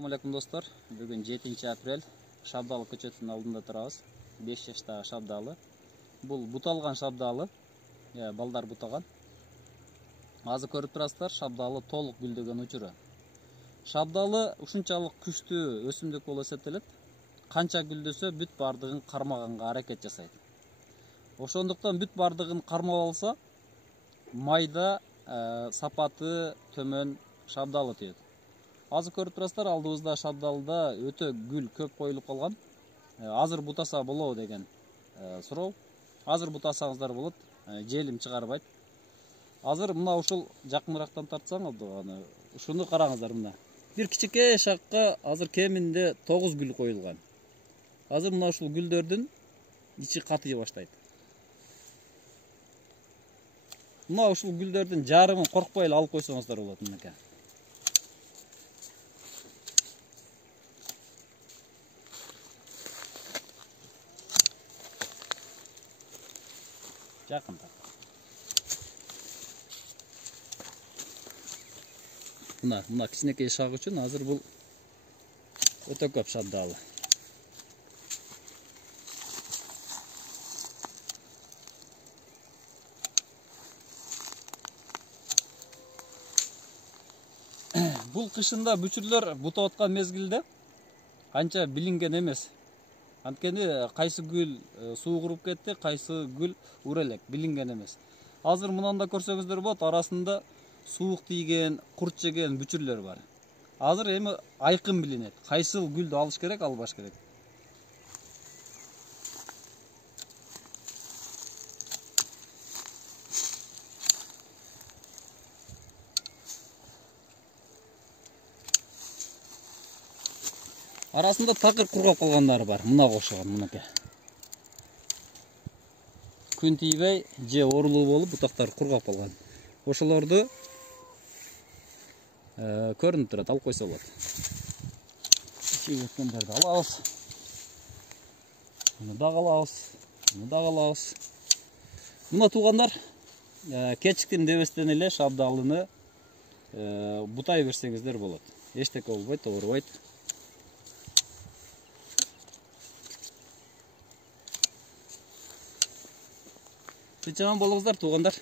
Assalamu alaikum dostlar. Bugün 7 aprel. Шабдалы көчөтүнүн алдында турабыз. 5 жаштагы Шабдалы. Бул буталган Шабдалы. Балдар бутаган. Азыр көрүп турасыздар, Шабдалы толук гүлдөгөн учуру. Шабдалы ушунчалык күчтүү өсүмдүк болуп эсептелет. Канча гүлдөсө бүт бардыгын кармаганга аракет жасайт. Ошондуктан бүт бардыгын кармап алса, майда сапаты төмөн Шабдалы тийет. Азыр көрүп турасыздар, алдыбызда Шабдалыда өтө гүл көп коюлуп калган. Азыр бутаса болобу деген суроо. Азыр бутасаңыздар болот, желим чыгарбайт. Азыр мына ушул жакынырактан тартсаң, ушуну караңыздар мына. Бир кичикей шакка азыр кеминде 9 гүл коюлган. Азыр мына ушул гүлдөрдүн ичи катый баштайт. Мына ушул гүлдөрдүн жарымын коркпой эле алып койсоңуздар болот мынакей. Жақында. Мына кичинекей шаг үчүн азыр бул өтө көп Шабдалы. Бул кышында бүчүрлөр бутап аткан мезгилде анча билинген эмес. Анткени кайсы гүл суу куруп кетти, кайсы гүл урелек билинген эмес. Азыр мынанда көрсөңүздөр болот, арасында суук тийген, курт жеген бүчүрлөр бар. Азыр эми айкын билинет. Кайсы гүлдү алыш керек, албаш керек. Арасында такыр кургап калгандары бар. Мына кошогон мынакей. Күн тийбей, же орулуу болуп, бутактар кургап калган. Ошолорду көрүнүп турат, алып койсо болот. Ичип өткөндөрдү алабыз. Муну да алабыз. Муну да алабыз. Мына туугандар, кечиктин дебестен эле Шабдалыны бутай берсеңиздер болот. Эчтеке болбойт, оорубайт. Жаман болуңуздар, туугандар.